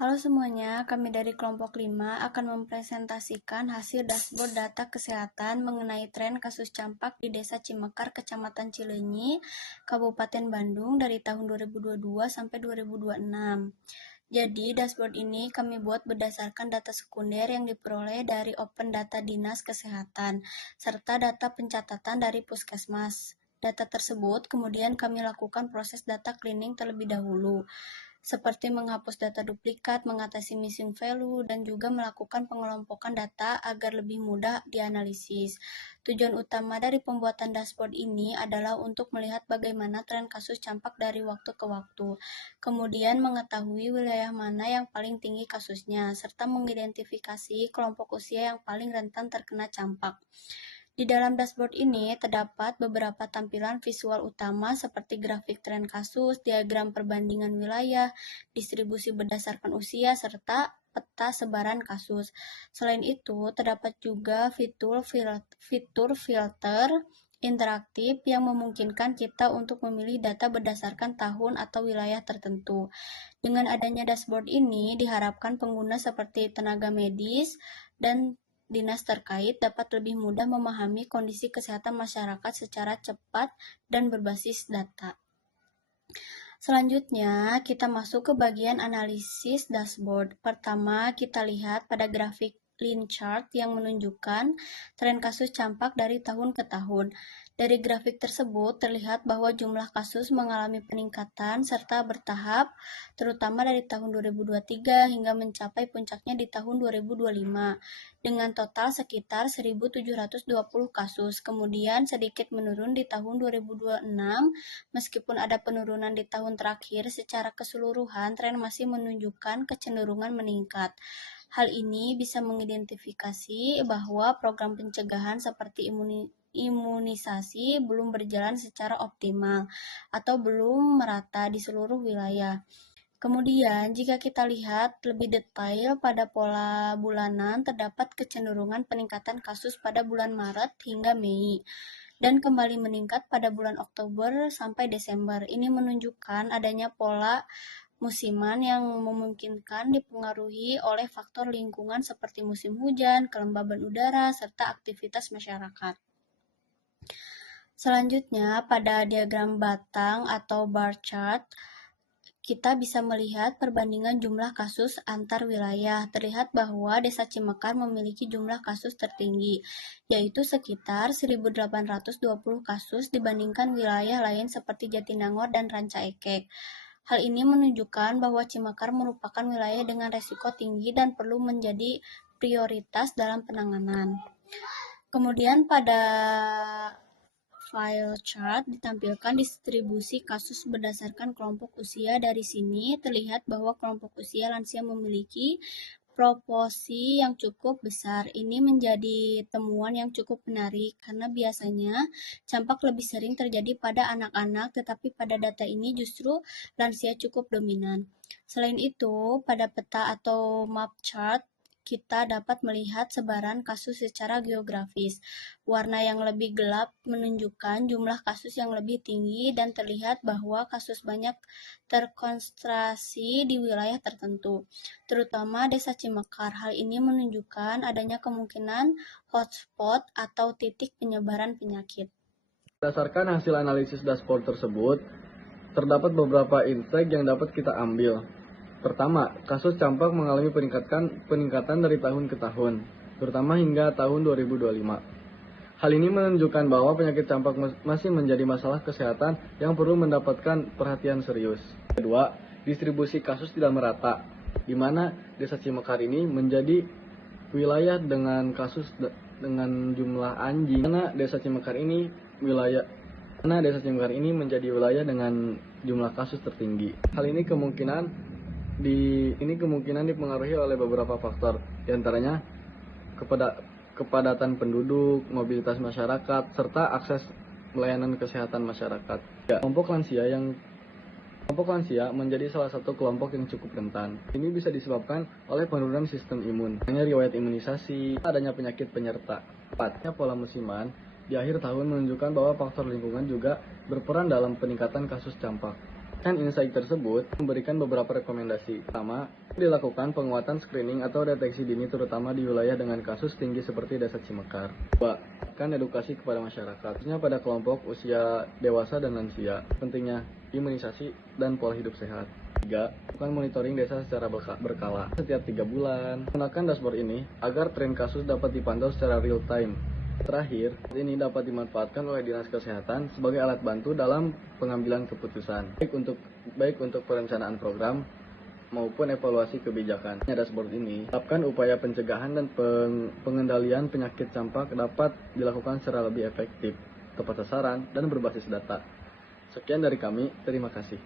Halo semuanya, kami dari kelompok 5 akan mempresentasikan hasil dashboard data kesehatan mengenai tren kasus campak di Desa Cimekar, Kecamatan Cileunyi, Kabupaten Bandung dari tahun 2022 sampai 2026. Jadi, dashboard ini kami buat berdasarkan data sekunder yang diperoleh dari Open Data Dinas Kesehatan, serta data pencatatan dari Puskesmas. Data tersebut kemudian kami lakukan proses data cleaning terlebih dahulu, seperti menghapus data duplikat, mengatasi missing value, dan juga melakukan pengelompokan data agar lebih mudah dianalisis. Tujuan utama dari pembuatan dashboard ini adalah untuk melihat bagaimana tren kasus campak dari waktu ke waktu, kemudian mengetahui wilayah mana yang paling tinggi kasusnya, serta mengidentifikasi kelompok usia yang paling rentan terkena campak. Di dalam dashboard ini terdapat beberapa tampilan visual utama seperti grafik tren kasus, diagram perbandingan wilayah, distribusi berdasarkan usia, serta peta sebaran kasus. Selain itu, terdapat juga fitur filter interaktif yang memungkinkan kita untuk memilih data berdasarkan tahun atau wilayah tertentu. Dengan adanya dashboard ini, diharapkan pengguna seperti tenaga medis dan dinas terkait dapat lebih mudah memahami kondisi kesehatan masyarakat secara cepat dan berbasis data. Selanjutnya, kita masuk ke bagian analisis dashboard. Pertama, kita lihat pada grafik line chart yang menunjukkan tren kasus campak dari tahun ke tahun. Dari grafik tersebut terlihat bahwa jumlah kasus mengalami peningkatan serta bertahap, terutama dari tahun 2023 hingga mencapai puncaknya di tahun 2025, dengan total sekitar 1.720 kasus. Kemudian sedikit menurun di tahun 2026, meskipun ada penurunan di tahun terakhir, secara keseluruhan tren masih menunjukkan kecenderungan meningkat. Hal ini bisa mengidentifikasi bahwa program pencegahan seperti imunisasi belum berjalan secara optimal atau belum merata di seluruh wilayah. Kemudian, jika kita lihat lebih detail pada pola bulanan, terdapat kecenderungan peningkatan kasus pada bulan Maret hingga Mei, dan kembali meningkat pada bulan Oktober sampai Desember. Ini menunjukkan adanya pola musiman yang memungkinkan dipengaruhi oleh faktor lingkungan seperti musim hujan, kelembaban udara, serta aktivitas masyarakat. Selanjutnya, pada diagram batang atau bar chart, kita bisa melihat perbandingan jumlah kasus antar wilayah. Terlihat bahwa Desa Cimekar memiliki jumlah kasus tertinggi, yaitu sekitar 1.820 kasus dibandingkan wilayah lain seperti Jatinangor dan Ranca Ekek. Hal ini menunjukkan bahwa Cimekar merupakan wilayah dengan resiko tinggi dan perlu menjadi prioritas dalam penanganan. Kemudian pada file chart ditampilkan distribusi kasus berdasarkan kelompok usia. Dari sini terlihat bahwa kelompok usia lansia memiliki proporsi yang cukup besar. Ini menjadi temuan yang cukup menarik karena biasanya campak lebih sering terjadi pada anak-anak, tetapi pada data ini justru lansia cukup dominan. Selain itu, pada peta atau map chart kita dapat melihat sebaran kasus secara geografis. Warna yang lebih gelap menunjukkan jumlah kasus yang lebih tinggi dan terlihat bahwa kasus banyak terkonsentrasi di wilayah tertentu, terutama Desa Cimekar. Hal ini menunjukkan adanya kemungkinan hotspot atau titik penyebaran penyakit. Berdasarkan hasil analisis dashboard tersebut, terdapat beberapa insight yang dapat kita ambil. Pertama, kasus campak mengalami peningkatan dari tahun ke tahun, terutama hingga tahun 2025. Hal ini menunjukkan bahwa penyakit campak masih menjadi masalah kesehatan yang perlu mendapatkan perhatian serius. Kedua, distribusi kasus tidak merata, di mana Desa Cimekar ini menjadi wilayah dengan kasus dengan jumlah anjing. Karena Desa Cimekar ini menjadi wilayah dengan jumlah kasus tertinggi. Hal ini kemungkinan dipengaruhi oleh beberapa faktor, diantaranya kepadatan penduduk, mobilitas masyarakat, serta akses pelayanan kesehatan masyarakat. Kelompok lansia menjadi salah satu kelompok yang cukup rentan. Ini bisa disebabkan oleh penurunan sistem imun, hanya riwayat imunisasi, adanya penyakit penyerta. Tepatnya pola musiman di akhir tahun menunjukkan bahwa faktor lingkungan juga berperan dalam peningkatan kasus campak. Dan insight tersebut memberikan beberapa rekomendasi. Pertama, dilakukan penguatan screening atau deteksi dini terutama di wilayah dengan kasus tinggi seperti Desa Cimekar. 2. Kan edukasi kepada masyarakat, khususnya pada kelompok usia dewasa dan lansia. Pentingnya imunisasi dan pola hidup sehat. 3. Lakukan monitoring desa secara berkala setiap 3 bulan. Gunakan dashboard ini agar tren kasus dapat dipantau secara real time. Terakhir, ini dapat dimanfaatkan oleh Dinas Kesehatan sebagai alat bantu dalam pengambilan keputusan, baik untuk perencanaan program maupun evaluasi kebijakan. Dashboard ini terapkan upaya pencegahan dan pengendalian penyakit campak dapat dilakukan secara lebih efektif, tepat sasaran, dan berbasis data. Sekian dari kami, terima kasih.